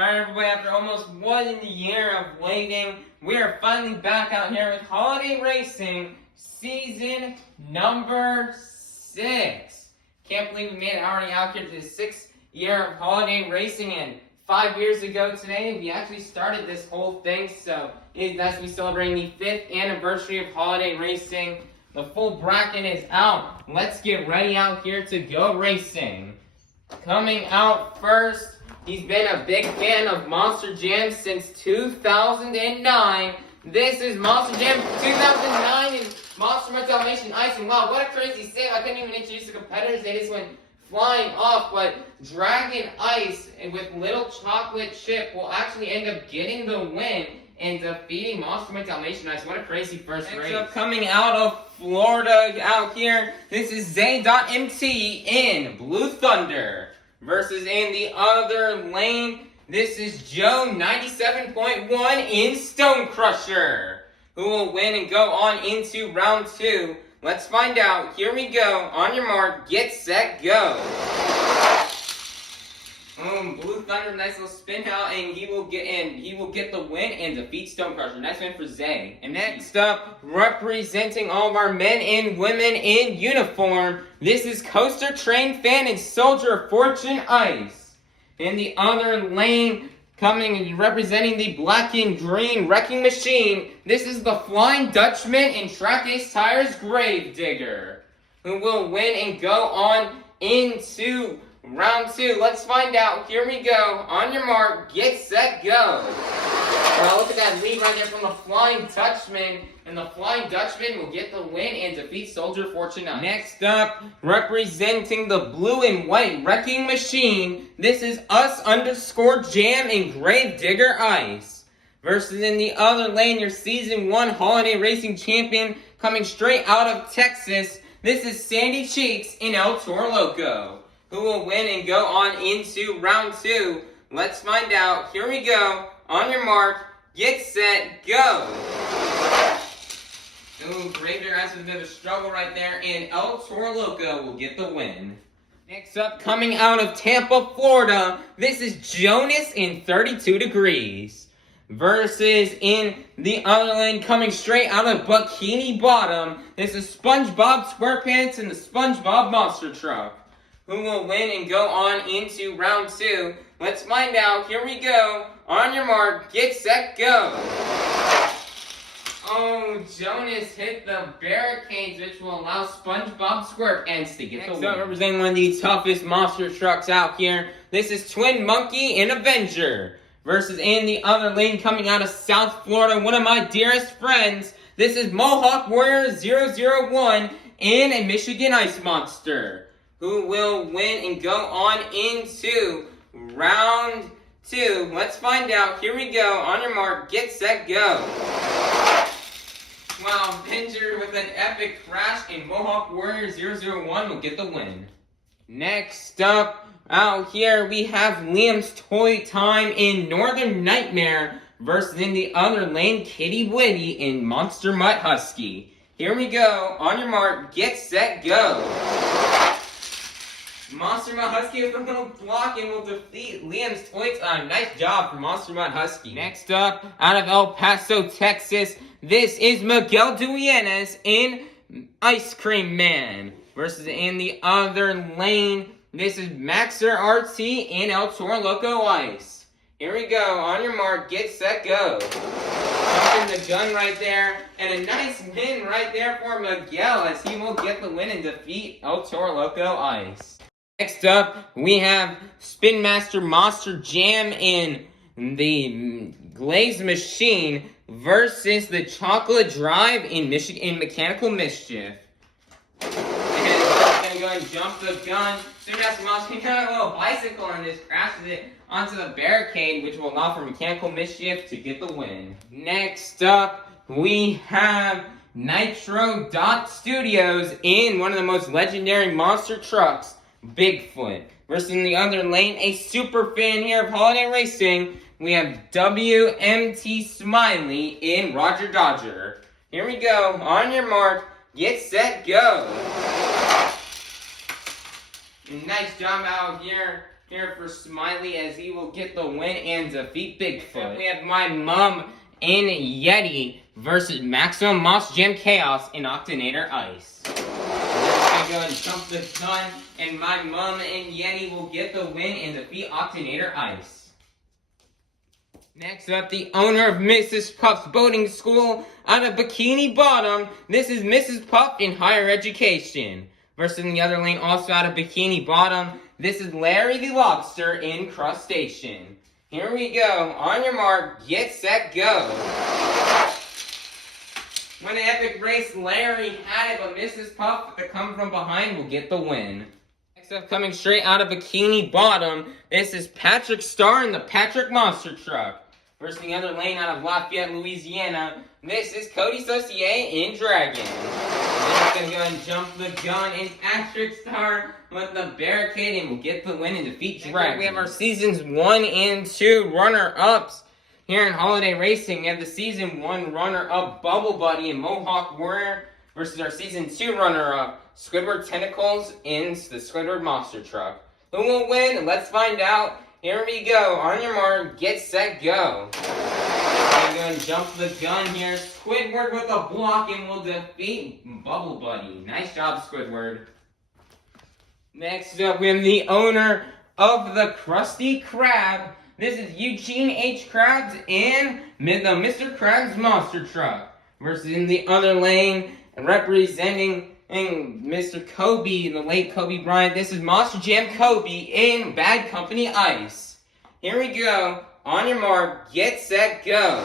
Alright everybody, after almost 1 year of waiting, we are finally back out here with Holiday Racing Season number 6. Can't believe we made it already out here to the 6th year of Holiday Racing, and 5 years ago today, we actually started this whole thing, so it is nice to be celebrating the 5th anniversary of Holiday Racing. The full bracket is out. Let's get ready out here to go racing. Coming out first, he's been a big fan of Monster Jam since 2009. This is Monster Jam 2009 and Monster Much Dalmatian Ice. And wow, what a crazy save. I couldn't even introduce the competitors. They just went flying off. But Dragon Ice with Little Chocolate Chip will actually end up getting the win and defeating Monster Much Dalmatian Ice. What a crazy first race. Next up, coming out of Florida out here, this is Zay.MT in Blue Thunder. Versus in the other lane, this is Joe 97.1 in Stone Crusher, who will win and go on into round 2. Let's find out. Here we go. On your mark, get set, go. Blue Thunder, nice little spin out, and he will get the win and defeat Stone Crusher. Nice win for Zay. And next up, representing all of our men and women in uniform, this is Coaster Train Fan and Soldier of Fortune Ice. In the other lane, coming and representing the black and green Wrecking Machine, this is the Flying Dutchman and Track Ace Tires Gravedigger, who will win and go on into round 2. Let's find out. Here we go. On your mark, get set, go. Well, look at that lead right there from the Flying Dutchman. And the Flying Dutchman will get the win and defeat Soldier Fortune. Next up, representing the blue and white Wrecking Machine, this is Us_Jam and Gravedigger Ice. Versus in the other lane, your Season 1 Holiday Racing Champion coming straight out of Texas, this is Sandy Cheeks in El Toro Loco, who will win and go on into round 2. Let's find out. Here we go. On your mark, get set, go. Gravedigger has a bit of a struggle right there, and El Toro Loco will get the win. Next up, coming out of Tampa, Florida, this is Jonas in 32 Degrees. Versus in the other lane, coming straight out of Bikini Bottom, this is SpongeBob SquarePants and the SpongeBob Monster Truck, who will win and go on into round 2. Let's find out. Here we go. On your mark, get set, go. Jonas hit the barricades, which will allow SpongeBob SquarePants to get the win. Next up, representing one of the toughest monster trucks out here, this is Twin Monkey and Avenger. Versus in the other lane, coming out of South Florida, one of my dearest friends, this is Mohawk Warrior 001 and a Michigan Ice Monster, who will win and go on into round 2. Let's find out. Here we go. On your mark, get set, go. Wow, Avenger with an epic crash, and Mohawk Warrior 001 will get the win. Next up, out here, we have Liam's Toy Time in Northern Nightmare versus in the other lane, Kitty Witty in Monster Mutt Husky. Here we go. On your mark, get set, go. Monster Mutt Husky with a little block and will defeat Liam's Toy Time. Nice job for Monster Mutt Husky. Next up, out of El Paso, Texas, this is Miguel Duenas in Ice Cream Man. Versus in the other lane, this is Maxer RT in El Toro Loco Ice. Here we go. On your mark, get set, go. Jumping the gun right there. And a nice win right there for Miguel, as he will get the win and defeat El Toro Loco Ice. Next up, we have Spin Master Monster Jam in the Glaze Machine versus the Chocolate Drive in Mechanical Mischief. And go and jump the gun. Spin Master Monster got a little bicycle and just crashes it onto the barricade, which will allow for Mechanical Mischief to get the win. Next up, we have Nitro Dot Studios in one of the most legendary monster trucks, Bigfoot. Versus in the other lane, a super fan here of Holiday Racing, we have WMT Smiley in Roger Dodger. Here we go. On your mark, get set, go. Nice job out here here for Smiley as he will get the win and defeat Bigfoot. We have my mom in Yeti versus Maximum Moss Jam Chaos in Octonator Ice. I'm going to go and jump the gun, and my mom and Yeti will get the win and defeat Octonator Ice. Next up, the owner of Mrs. Puff's Boating School out of Bikini Bottom. This is Mrs. Puff in Higher Education. Versus in the other lane, also out of Bikini Bottom, this is Larry the Lobster in Crustacean. Here we go. On your mark, get set, go. When an epic race, Larry had it, but Mrs. Puff, to come from behind, will get the win. Next up, coming straight out of Bikini Bottom, this is Patrick Starr in the Patrick Monster Truck. Versus the other lane out of Lafayette, Louisiana, this is Cody Saucier in Dragon. Then going to go and jump the gun, and Patrick Starr with the barricade and will get the win and defeat Dragon. We have our Seasons 1 and 2 runner-ups here in Holiday Racing. We have the Season 1 runner-up Bubble Buddy and Mohawk Warrior versus our Season 2 runner-up Squidward Tentacles in the Squidward Monster Truck. Who will win? Let's find out. Here we go. On your mark, get set, go. I'm going to jump the gun here. Squidward with a block and will defeat Bubble Buddy. Nice job, Squidward. Next up, we have the owner of the Krusty Krab. This is Eugene H. Krabs in the Mr. Krabs Monster Truck. Versus in the other lane, representing Mr. Kobe, the late Kobe Bryant. This is Monster Jam Kobe in Bad Company Ice. Here we go. On your mark, get set, go.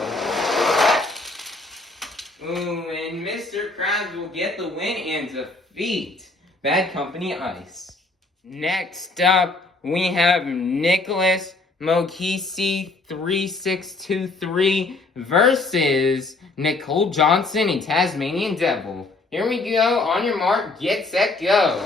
Ooh, and Mr. Krabs will get the win and defeat Bad Company Ice. Next up, we have Nicholas Mokisi 3623 versus Nicole Johnson and Tasmanian Devil. Here we go. On your mark, get set, go.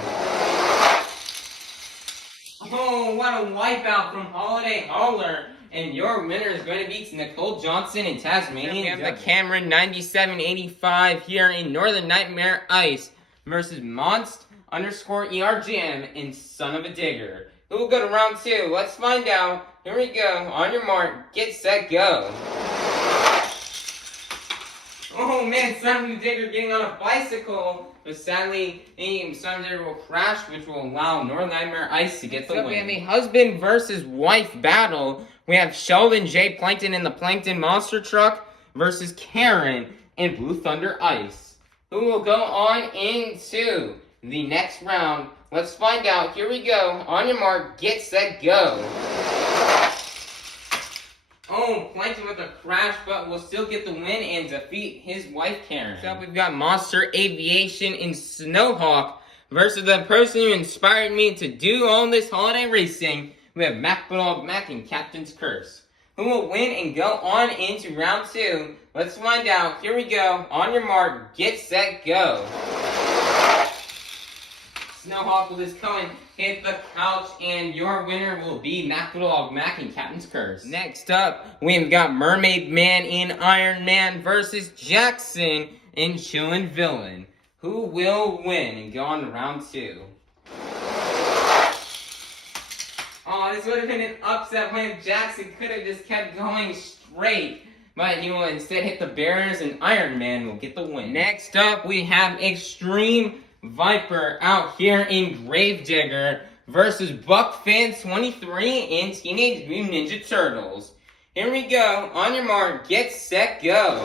Oh, what a wipeout from Holiday Hauler. And your winner is going to be Nicole Johnson and Tasmanian Devil. We have the Cameron 9785 here in Northern Nightmare Ice versus Monst_ER Jam and Son of a Digger. Who will go to round 2? Let's find out. Here we go. On your mark, get set, go. Oh man, Son of a Digger getting on a bicycle. But sadly, Son of a Digger will crash, which will allow Northern Nightmare Ice to get the win. We have a husband versus wife battle. We have Sheldon J. Plankton in the Plankton Monster Truck versus Karen in Blue Thunder Ice. Who will go on into the next round? Let's find out. Here we go. On your mark, get set, go. Oh, Plankton with a crash, but will still get the win and defeat his wife, Karen. So we've got Monster Aviation in Snowhawk versus the person who inspired me to do all this holiday racing. We have Mac Bulldog Mac and Captain's Curse. Who will win and go on into round 2? Let's find out. Here we go. On your mark, get set, go. Snowhawk will just come and hit the couch, and your winner will be Mac Bulldog Mac and Captain's Curse. Next up, we've got Mermaid Man in Iron Man versus Jackson in Chillin' Villain. Who will win and go on to round 2? Oh, this would have been an upset plan. Jackson could have just kept going straight, but he will instead hit the barriers, and Iron Man will get the win. Next up, we have Extreme Viper out here in Gravedigger versus BuckFan23 in Teenage Mutant Ninja Turtles. Here we go. On your mark, get set, go.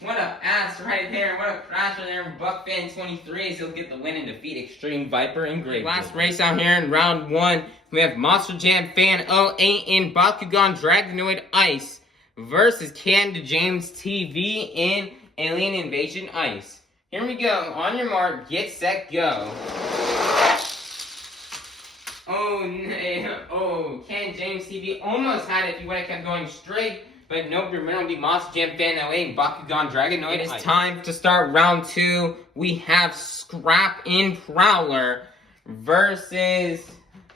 What a ass right there. What a crash right there. BuckFan23 as he'll get the win and defeat Extreme Viper in Gravedigger. Last race out here in round 1, we have Monster Jam Fan 08 in Bakugan Dragonoid Ice versus Canada James TV in Alien Invasion Ice. Here we go. On your mark, get set, go. Oh, Ken James TV almost had it if you would have kept going straight. But nope, your winner will be Monster Jam Fan 08 and Bakugan Dragonoid. It is time to start round 2. We have Scrap in Prowler versus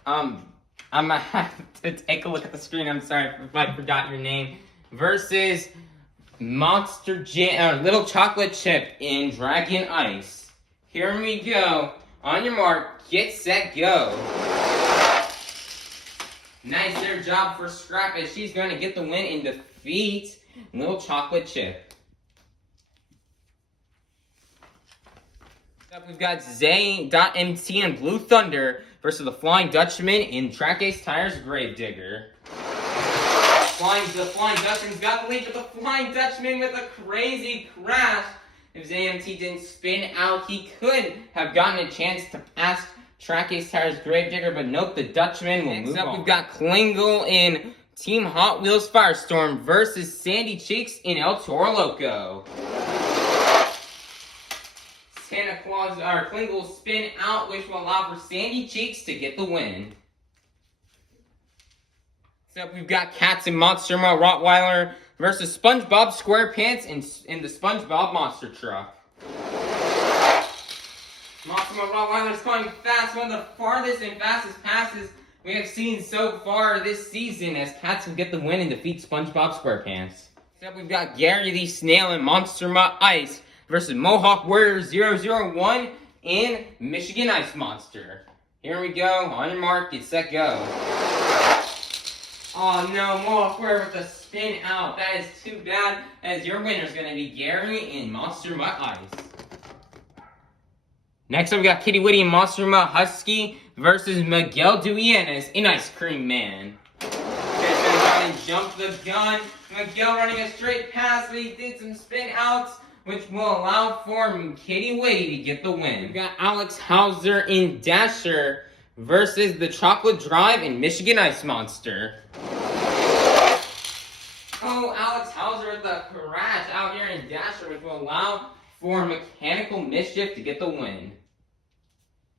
I'm gonna have to take a look at the screen. I'm sorry if I forgot your name. Versus Monster Jam Little Chocolate Chip in Dragon Ice. Here we go. On your mark, get set, go. Nice there job for Scrap as she's going to get the win and defeat Little Chocolate Chip. Up, we've got Zay.MT and Blue Thunder versus the Flying Dutchman in Track Ace Tires Gravedigger. The Flying Dutchman's got the lead, but the Flying Dutchman with a crazy crash. If ZMT didn't spin out, he could have gotten a chance to pass Track Ace Tires Gravedigger, but nope, the Dutchman will move on. Next up, we've got Klingle in Team Hot Wheels Firestorm versus Sandy Cheeks in El Toro Loco. Santa Claus, or Klingle will spin out, which will allow for Sandy Cheeks to get the win. Next up, we've got Cats and Monster Mutt Rottweiler versus SpongeBob SquarePants in the SpongeBob Monster Truck. Monster Mutt Rottweiler is going fast, one of the farthest and fastest passes we have seen so far this season, as Cats will get the win and defeat SpongeBob SquarePants. Next up, we've got Gary the Snail and Monster Mutt Ice versus Mohawk Warrior 001 in Michigan Ice Monster. Here we go. On your mark, get set, go. Oh no, Mohawk Warrior with a spin out. That is too bad, as your winner is going to be Gary in Monster Mutt Ice. Next up, we got Kitty Witty and Monster Mutt Husky versus Miguel Duenas in Ice Cream Man. And jump the gun. Miguel running a straight pass, but he did some spin outs, which will allow for Kitty Witty to get the win. We've got Alex Hauser in Dasher versus the Chocolate Drive in Michigan Ice Monster. Oh, Alex Hauser with the crash out here in Dasher, which will allow for Mechanical Mischief to get the win.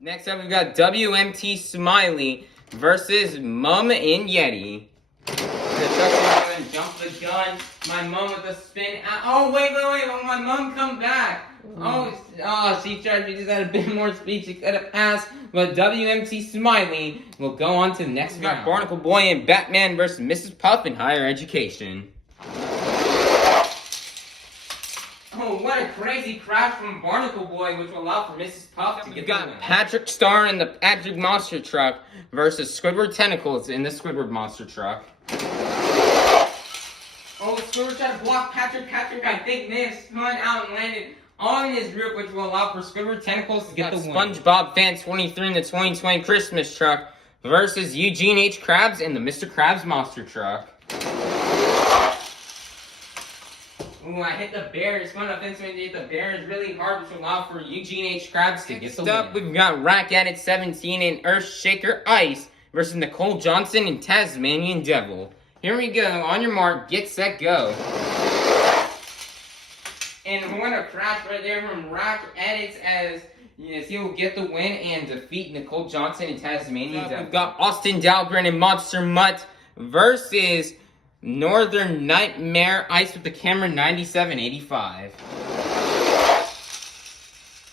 Next up, we've got WMT Smiley versus Mum in Yeti. The truck is jump the gun. My mum with a spin out. Oh, wait, will my mum come back? She just had a bit more speed. She could have passed, but WMT Smiley will go on to the next round. We've got Barnacle Boy and Batman versus Mrs. Puff in Higher Education. Oh, what a crazy crash from Barnacle Boy, which will allow for Mrs. Puff to get the win. Patrick Star in the Patrick Monster Truck versus Squidward Tentacles in the Squidward Monster Truck. Oh, Squidward tried to block Patrick. Patrick, I think, may have spun out and landed on his roof, which will allow for Squidward Tentacles to get the win. SpongeBob Fan 23 in the 2020 Christmas Truck versus Eugene H. Krabs in the Mr. Krabs Monster Truck. Ooh, I hit the bears. One of them hit the bears really hard, which will allow for Eugene H. Krabs to get the win. Next up, we've got Rack Addict 17 and Earthshaker Ice versus Nicole Johnson and Tasmanian Devil. Here we go. On your mark, get set, go. And what a crash right there from Rack Edits, as he will get the win and defeat Nicole Johnson and Tasmanian Devil. We've got Austin Dahlgren and Monster Mutt versus Northern Nightmare Ice with the camera 9785.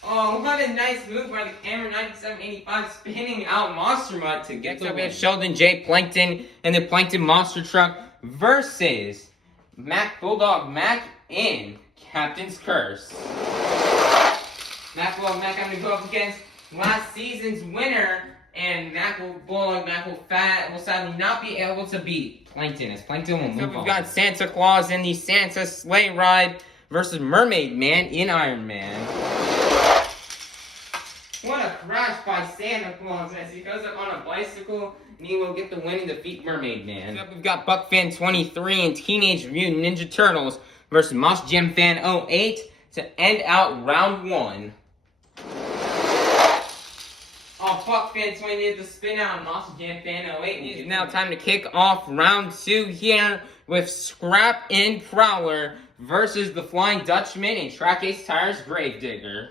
Oh, what a nice move by the camera 9785, spinning out Monster Mutt to get the win. We have Sheldon J. Plankton and the Plankton Monster Truck versus Mac Bulldog Mac in Captain's Curse. Mac Bulldog Mac having to go up against last season's winner, and Mac Bulldog Mac will sadly not be able to beat Plankton, as Plankton will move on. We've got Santa Claus in the Santa Sleigh Ride versus Mermaid Man in Iron Man. What a crash by Santa Claus, as he goes up on a bicycle and he will get the win and defeat Mermaid Man. Next up, we've got BuckFan 23 and Teenage Mutant Ninja Turtles versus Moss Gem Fan 08 to end out round 1. Oh, BuckFan 20 did the spin out, Moss Gem Fan 08. It's now time to kick off round 2 here with Scrap and Prowler versus the Flying Dutchman and Track Ace Tires Gravedigger.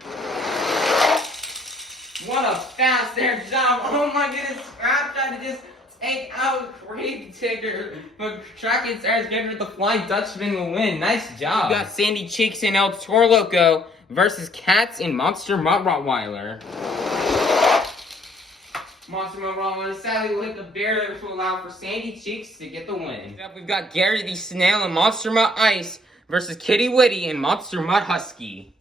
What a fast there job. Oh my goodness, Scrap tried to just take out Gravedigger, but Track Ace Tires Gravedigger, the Flying Dutchman will win. Nice job. We got Sandy Cheeks and El Toro Loco versus Cats and Monster Mutt Rottweiler. Monster Mutt Rottweiler sadly will hit the barrier, which will allow for Sandy Cheeks to get the win. Next up, we've got Gary the Snail and Monster Mutt Ice versus Kitty Witty and Monster Mutt Husky.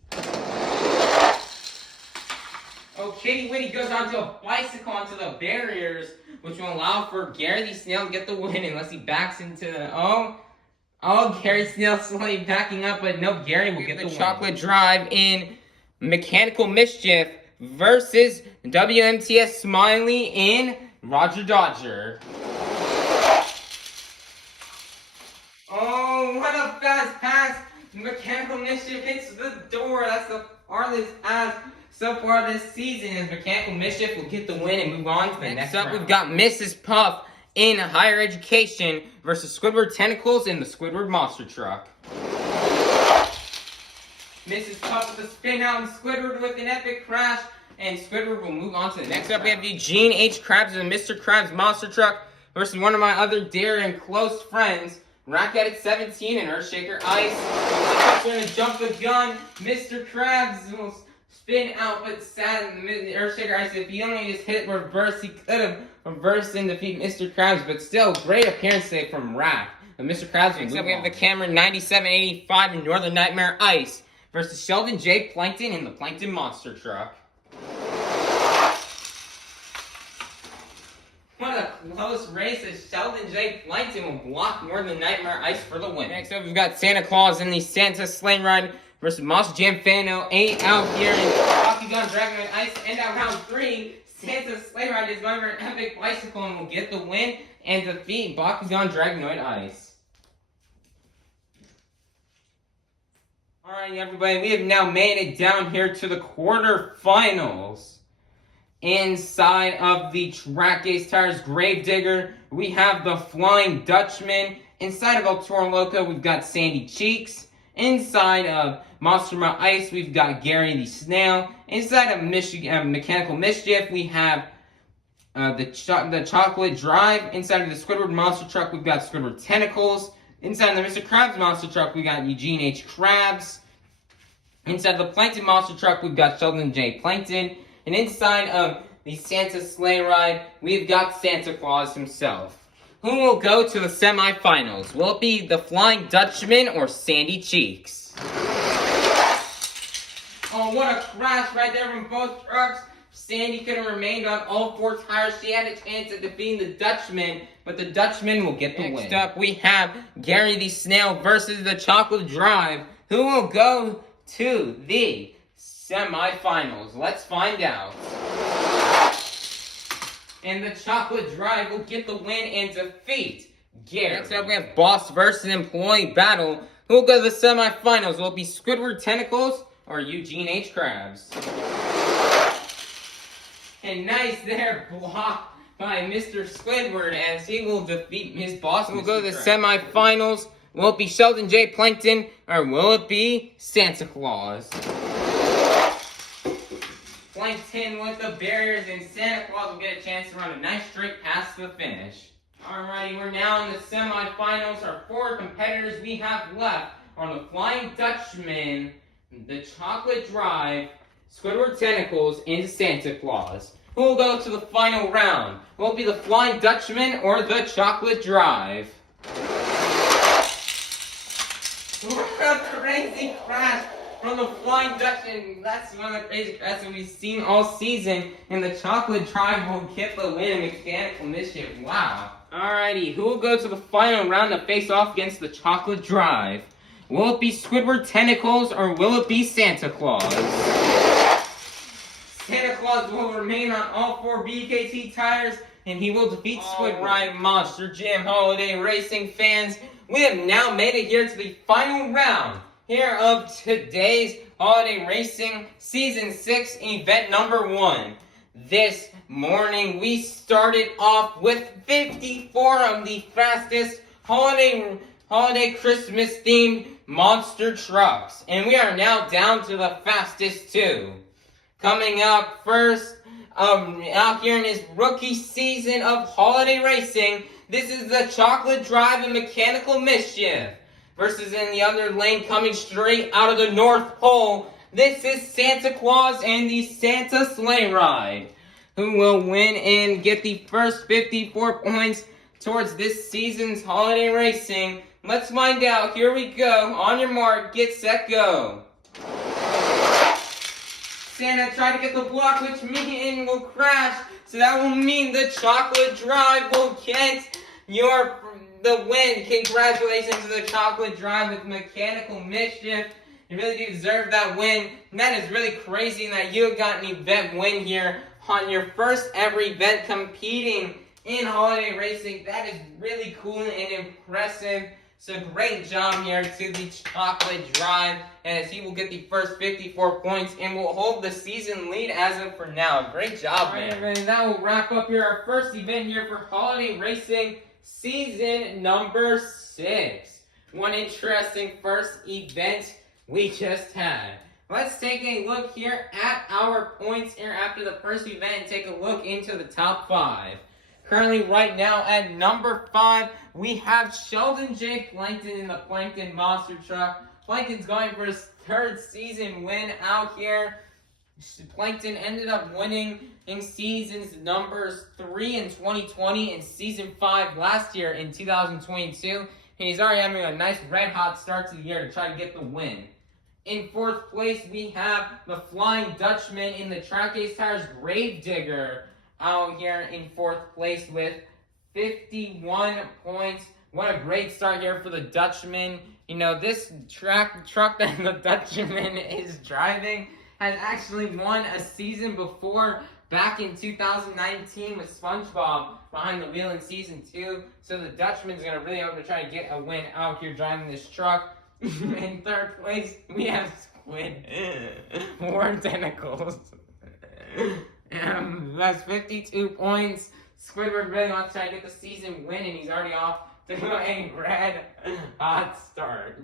Oh, Kitty Witty goes onto a bicycle onto the barriers, which will allow for Gary the Snail to get the win unless he backs into the... Oh, Gary Snail slowly backing up, but no, Gary will get the win. Chocolate Drive in Mechanical Mischief versus WMTS Smiley in Roger Dodger. Oh, what a fast pass! Mechanical Mischief hits the door. That's the farthest pass so far this season. As Mechanical Mischief will get the win and move on to the next round. We've got Mrs. Puff in Higher Education versus Squidward Tentacles in the Squidward Monster Truck. Mrs. Puff with a spin out and Squidward with an epic crash. And Squidward will move on to the next up. We have Eugene H. Krabs and Mr. Krabs Monster Truck versus one of my other dear and close friends, Rack Edit 17 and Earthshaker Ice. Going to jump the gun. Mr. Krabs will spin out, but sad in the Earthshaker Ice. If he only just hit reverse, he could have reversed and defeat Mr. Krabs. But still, great appearance today from Rack. But Mr. Krabs will move on. We have the Cameron 9785 and Northern Nightmare Ice versus Sheldon J. Plankton in the Plankton Monster Truck. What a close race as Sheldon J. Plankton will block Northern Nightmare Ice for the win. Next up, we've got Santa Claus in the Santa Sleigh Ride versus Monster Jam Fano 8 out here in Bakugan Dragonoid Ice. End out round 3. Santa Sleigh Ride is going for an epic bicycle and will get the win and defeat Bakugan Dragonoid Ice. Alright, everybody, we have now made it down here to the quarterfinals. Inside of the Track Ace Tires Gravedigger, we have the Flying Dutchman. Inside of El Toro Loco, we've got Sandy Cheeks. Inside of Monster Mount Ice, we've got Gary the Snail. Inside of Mechanical Mischief, we have the Chocolate Drive. Inside of the Squidward Monster Truck, we've got Squidward Tentacles. Inside of the Mr. Krabs Monster Truck, we got Eugene H. Krabs. Inside of the Plankton Monster Truck, we've got Sheldon J. Plankton. And inside of the Santa Sleigh Ride, we've got Santa Claus himself. Who will go to the semifinals? Will it be the Flying Dutchman or Sandy Cheeks? Oh, what a crash right there from both trucks. Sandy could have remained on all 4 tires. She had a chance at defeating the Dutchman, but the Dutchman will get the win. Next up, we have Gary the Snail versus the Chocolate Drive. Who will go to the semifinals? Let's find out. And the Chocolate Drive will get the win and defeat Gary. Next up, we have Boss versus Employee Battle. Who will go to the semifinals? Will it be Squidward Tentacles or Eugene H. Krabs? And nice there block by Mr. Squidward as he will defeat his boss. We'll go to the semifinals. Will it be Sheldon J. Plankton or will it be Santa Claus? Plankton with the barriers, and Santa Claus will get a chance to run a nice straight past the finish. Alrighty, we're now in the semifinals. Our 4 competitors we have left are the Flying Dutchman, the Chocolate Drive, Squidward Tentacles, and Santa Claus. Who will go to the final round? Will it be the Flying Dutchman or the Chocolate Drive? What a crazy crash from the Flying Dutchman. That's one of the crazy crashes we've seen all season. And the Chocolate Drive will get the win in Mechanical Mischief. Wow. Alrighty, who will go to the final round to face off against the Chocolate Drive? Will it be Squidward Tentacles or will it be Santa Claus? Santa Claus will remain on all 4 BKT tires and he will defeat Squidward. Alright, Monster Jam Holiday Racing fans, we have now made it here to the final round here of today's Holiday Racing Season 6 event number 1. This morning we started off with 54 of the fastest holiday Christmas themed monster trucks. And we are now down to the fastest 2. Coming up first, out here in his rookie season of holiday racing, this is the Chocolate Drive and Mechanical Mischief. Versus in the other lane, coming straight out of the North Pole, this is Santa Claus and the Santa Sleigh Ride. Who will win and get the first 54 points towards this season's holiday racing? Let's find out. Here we go. On your mark, get set, go. Santa tried to get the block, which means will crash. So that will mean the chocolate drive will get the win. Congratulations to the chocolate drive with mechanical mischief. You really do deserve that win. And that is really crazy that you got an event win here on your first ever event competing in holiday racing. That is really cool and impressive. So great job here to the chocolate drive, as he will get the first 54 points and will hold the season lead as of for now. Great job, man. And that will wrap up here our first event here for holiday racing season number 6. One interesting first event we just had. Let's take a look here at our points here after the first event and take a look into the top 5. Currently, right now, at number 5, we have Sheldon J. Plankton in the Plankton Monster Truck. Plankton's going for his 3rd season win out here. Plankton ended up winning in seasons numbers 3 in 2020 and season 5 last year in 2022. And he's already having a nice red-hot start to the year to try to get the win. In 4th place, we have the Flying Dutchman in the Track Ace Tires Gravedigger out here in 4th place with 51 points. What a great start here for the Dutchman. You know, this truck that the Dutchman is driving has actually won a season before, back in 2019 with SpongeBob behind the wheel in season 2. So the Dutchman's going to really hope to try to get a win out here driving this truck. In 3rd place, we have Squid. War Tentacles. That's 52 points. Squidward really wants to try to get the season win, and he's already off to a red hot start.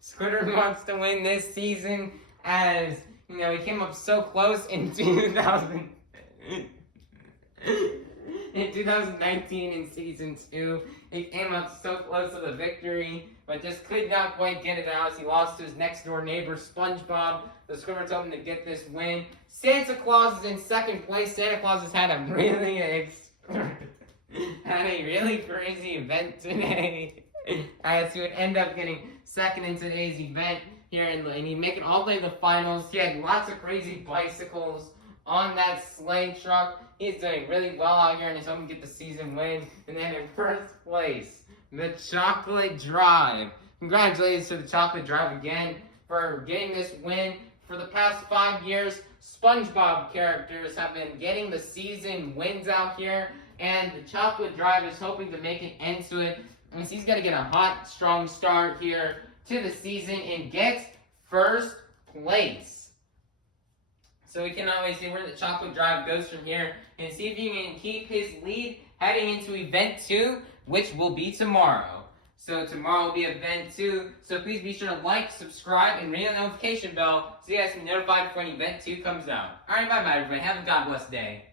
Squidward wants to win this season, as you know he came up so close in 2019 in season 2. He came up so close to the victory, but just could not quite get it out as he lost to his next door neighbor, SpongeBob. The Squidward told him to get this win. Santa Claus is in 2nd place. Santa Claus has had a really crazy event today. As he would end up getting 2nd in today's event here, and he making all the way to the finals. He had lots of crazy bicycles on that sleigh truck. He's doing really well out here and he's hoping to get the season win. And then in 1st place, the Chocolate Drive. Congratulations to the Chocolate Drive again for getting this win. For the past 5 years, SpongeBob characters have been getting the season wins out here, and the Chocolate Drive is hoping to make an end to it. And he's got to get a hot, strong start here to the season and get 1st place. So we can always see where the Chocolate Drive goes from here and see if he can keep his lead heading into event 2, which will be tomorrow. So tomorrow will be event 2. So please be sure to like, subscribe, and ring the notification bell so you guys can be notified when event 2 comes out. Alright, bye-bye everybody. Have a God bless day.